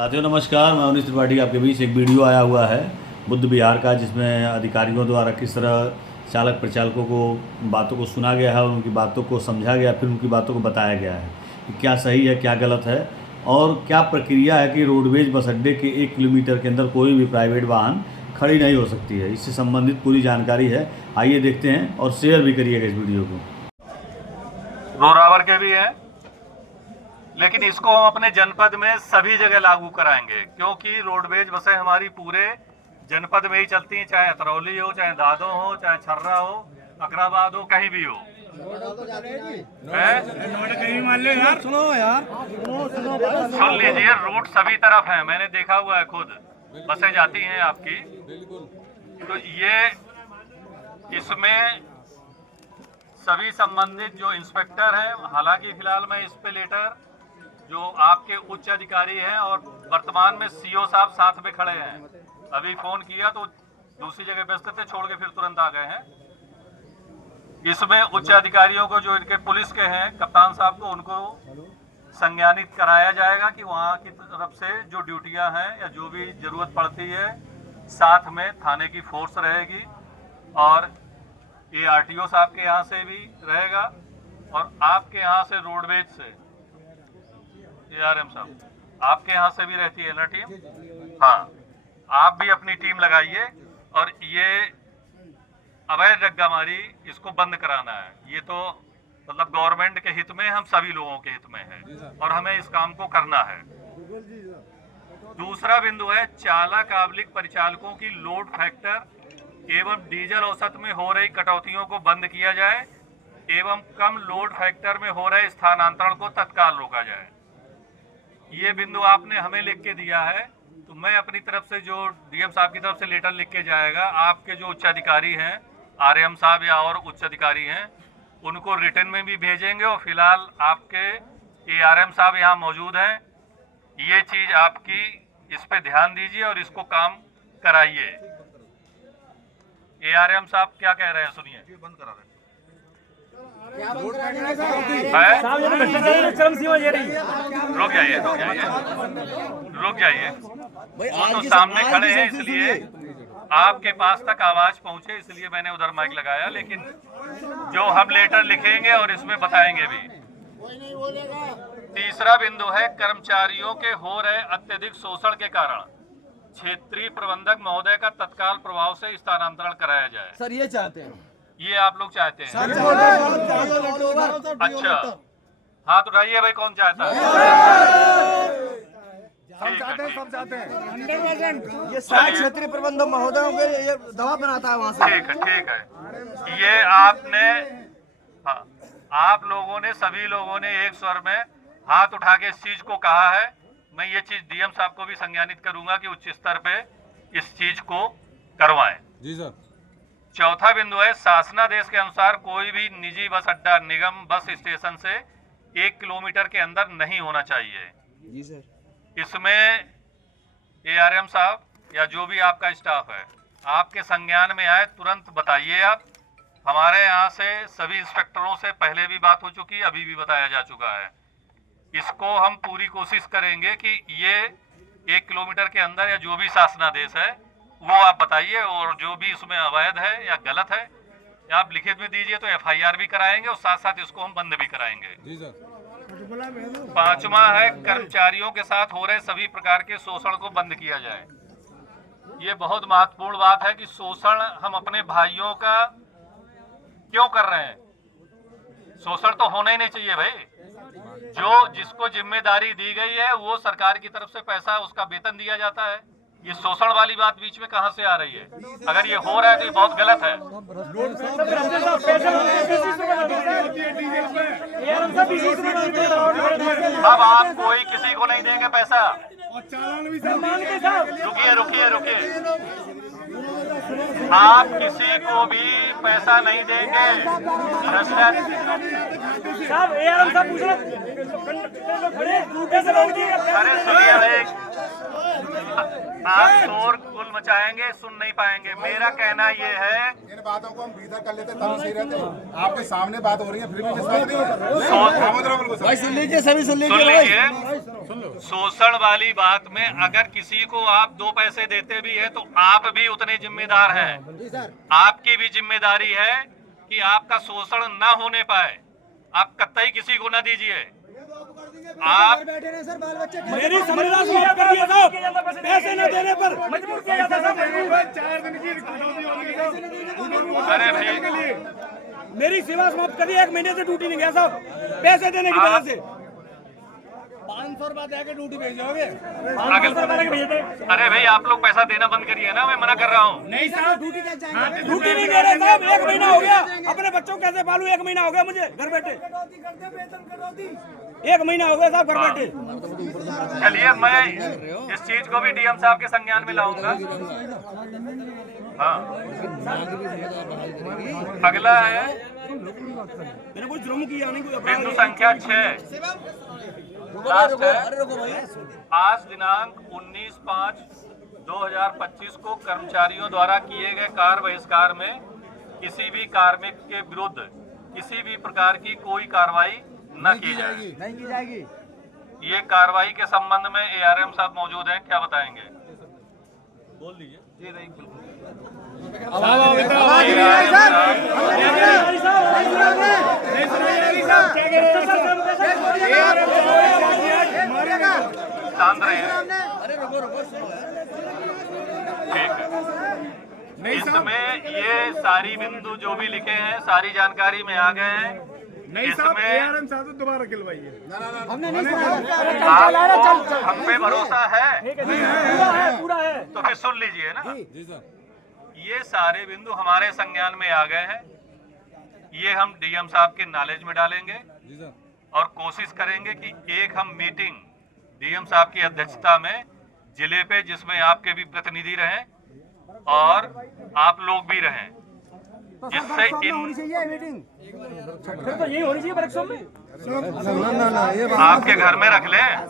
साथियों नमस्कार, मैं अवनीश त्रिपाठी आपके बीच। एक वीडियो आया हुआ है बुद्ध विहार का, जिसमें अधिकारियों द्वारा किस तरह चालक प्रचालकों को बातों को सुना गया है और उनकी बातों को समझा गया, फिर उनकी बातों को बताया गया है कि क्या सही है क्या गलत है और क्या प्रक्रिया है कि रोडवेज बस अड्डे के 1 किलोमीटर के अंदर कोई भी प्राइवेट वाहन खड़ी नहीं हो सकती है। इससे संबंधित पूरी जानकारी है, आइए देखते हैं और शेयर भी करिएगा इस वीडियो को। जोरावर के भी हैं, लेकिन इसको हम अपने जनपद में सभी जगह लागू कराएंगे, क्योंकि रोडवेज बसें हमारी पूरे जनपद में ही चलती हैं, चाहे अतरौली हो, चाहे दादो हो, चाहे छर्रा हो, अकराबाद हो, कहीं भी हो। सुन लीजिए, रूट सभी तरफ है, मैंने देखा हुआ है, खुद बसें जाती हैं आपकी। तो ये इसमें सभी संबंधित जो इंस्पेक्टर हैं, हालांकि फिलहाल मैं इस पे लेटर जो आपके उच्च अधिकारी हैं और वर्तमान में सीओ साहब साथ में खड़े हैं, अभी फोन किया तो दूसरी जगह व्यस्त थे, छोड़ के फिर तुरंत आ गए हैं। इसमें उच्च अधिकारियों को जो इनके पुलिस के हैं, कप्तान साहब को, उनको संज्ञानित कराया जाएगा कि वहाँ की तरफ से जो ड्यूटियाँ हैं या जो भी जरूरत पड़ती है, साथ में थाने की फोर्स रहेगी और ये आरटीओ साहब के यहाँ से भी रहेगा और आपके यहाँ से रोडवेज से एआरएम साहब आपके यहाँ से भी रहती है ना टीम। हाँ, आप भी अपनी टीम लगाइए और ये अवैध रग्गामारी इसको बंद कराना है। ये तो मतलब गवर्नमेंट के हित में, हम सभी लोगों के हित में है और हमें इस काम को करना है। दूसरा बिंदु है, चालक आबलिक परिचालकों की लोड फैक्टर एवं डीजल औसत में हो रही कटौतियों को बंद किया जाए एवं कम लोड फैक्टर में हो रहे स्थानांतरण को तत्काल रोका जाए। ये बिंदु आपने हमें लिख के दिया है, तो मैं अपनी तरफ से जो डीएम साहब की तरफ से लेटर लिख के जाएगा, आपके जो उच्च अधिकारी हैं, आरएम साहब या और उच्च अधिकारी हैं, उनको रिटर्न में भी भेजेंगे। और फिलहाल आपके एआरएम साहब यहाँ मौजूद हैं, ये चीज आपकी इस पे ध्यान दीजिए और इसको काम कराइए। एआरएम साहब क्या कह रहे हैं, सुनिए। बंद करा रहे रुक जाइए, वो तो सामने खड़े हैं, इसलिए आपके पास तक आवाज पहुंचे, इसलिए मैंने उधर माइक लगाया। लेकिन जो हम लेटर लिखेंगे और इसमें बताएंगे भी। तीसरा बिंदु है, कर्मचारियों के हो रहे अत्यधिक शोषण के कारण क्षेत्रीय प्रबंधक महोदय का तत्काल प्रभाव से स्थानांतरण कराया जाए। सर ये चाहते हैं, ये आप लोग चाहते हैं? अच्छा, हाथ उठाइए भाई, कौन चाहता है? सब चाहते हैं। ये सारे क्षेत्रीय प्रबंधक महोदयों के ये दवा बनाता है वहाँ से। ठीक है। ये आपने, हाँ, आप लोगों ने, सभी लोगों ने एक स्वर में हाथ उठा के इस चीज को कहा है। मैं ये चीज डीएम साहब को भी संज्ञानित करूंगा कि उच्च स्तर पे इस चीज को करवाएं। जी सर। चौथा बिंदु है, शासनादेश के अनुसार कोई भी निजी बस अड्डा निगम बस स्टेशन से 1 किलोमीटर के अंदर नहीं होना चाहिए। जी सर। इसमें एआरएम साहब या जो भी आपका स्टाफ है, आपके संज्ञान में आए तुरंत बताइए। आप हमारे यहाँ से सभी इंस्पेक्टरों से पहले भी बात हो चुकी है, अभी भी बताया जा चुका है। इसको हम पूरी कोशिश करेंगे कि ये 1 किलोमीटर के अंदर या जो भी शासनादेश है वो आप बताइए, और जो भी इसमें अवैध है या गलत है या आप लिखित में दीजिए तो एफआईआर भी कराएंगे और साथ साथ इसको हम बंद भी कराएंगे। जी सर। पांचवा है, कर्मचारियों के साथ हो रहे सभी प्रकार के शोषण को बंद किया जाए। ये बहुत महत्वपूर्ण बात है कि शोषण हम अपने भाइयों का क्यों कर रहे हैं? शोषण तो होना ही नहीं चाहिए भाई। जो जिसको जिम्मेदारी दी गई है वो सरकार की तरफ से पैसा, उसका वेतन दिया जाता है। ये शोषण वाली बात बीच में कहां से आ रही है? अगर ये हो रहा है तो ये बहुत गलत है। अब आप कोई किसी को नहीं देंगे पैसा। रुकिए, आप किसी को भी पैसा नहीं देंगे। अरे सुनिए भाई, आप शोर गुल मचाएंगे, सुन नहीं पाएंगे। मेरा कहना ये है, इन बातों को हम भीतर कर लेते तब सही रहते। आपके सामने बात हो रही है फिर भी विश्वास नहीं है। भाई सुन लीजिए, सभी सुन सुन लीजिए लीजिए, शोषण वाली बात में अगर किसी को आप 2 पैसे देते भी है तो आप भी उतने जिम्मेदार हैं। आपकी भी जिम्मेदारी है कि आपका शोषण ना होने पाए। आप कतई किसी को ना दीजिए। आप मेरी संविदा समाप्त कर दिया साहब, पैसे न देने पर मजबूर किया जाता साहब। 4 दिन की अरे भाई, मेरी सेवा समाप्त कर दी, 1 महीने से ड्यूटी नहीं गया साहब, पैसे देने की वजह से। 500 रुपया देके ड्यूटी भेजोगे? 500 रुपया देके भेज दे। अरे भाई आप लोग पैसा देना बंद करिए ना, मैं मना कर रहा हूँ। नहीं साहब, ड्यूटी नहीं दे रहे साहब, 1 महीना हो गया। अपने बच्चों को कैसे पालूं? 1 महीना हो गया मुझे घर बैठे, 1 महीना हो गया साहब घर बैठे। चलिए, मैं इस चीज को भी डीएम साहब के संज्ञान में लाऊंगा। हाँ, अगला है मैंने कोई जुर्म किया नहीं, कोई अपराध बिंदु संख्या 6 लास्ट है। आज दिनांक 19/5/2025 को कर्मचारियों द्वारा किए गए कार्य बहिष्कार में किसी भी कार्मिक के विरुद्ध किसी भी प्रकार की कोई कार्रवाई न की जाएगी। नहीं की जाएगी। ये कार्रवाई के संबंध में एआरएम साहब मौजूद हैं, क्या बताएंगे? बोल दीजिए। शांत रहिए। ठीक है, इसमें ये सारी बिंदु जो भी लिखे हैं सारी जानकारी में आ गए हैं। इसमें दोबारा खिलवाइए। आपको हम पे भरोसा है? पूरा है। तो फिर सुन लीजिए ना, ये सारे बिंदु हमारे संज्ञान में आ गए हैं। ये हम डीएम साहब के नॉलेज में डालेंगे और कोशिश करेंगे कि एक हम मीटिंग डीएम साहब की अध्यक्षता में जिले पे, जिसमें आपके भी प्रतिनिधि रहें और आप लोग भी रहें, जिससे इन मीटिंग फिर तो यही होनी चाहिए वर्कशॉप में। ना ये आपके घर में रख लें।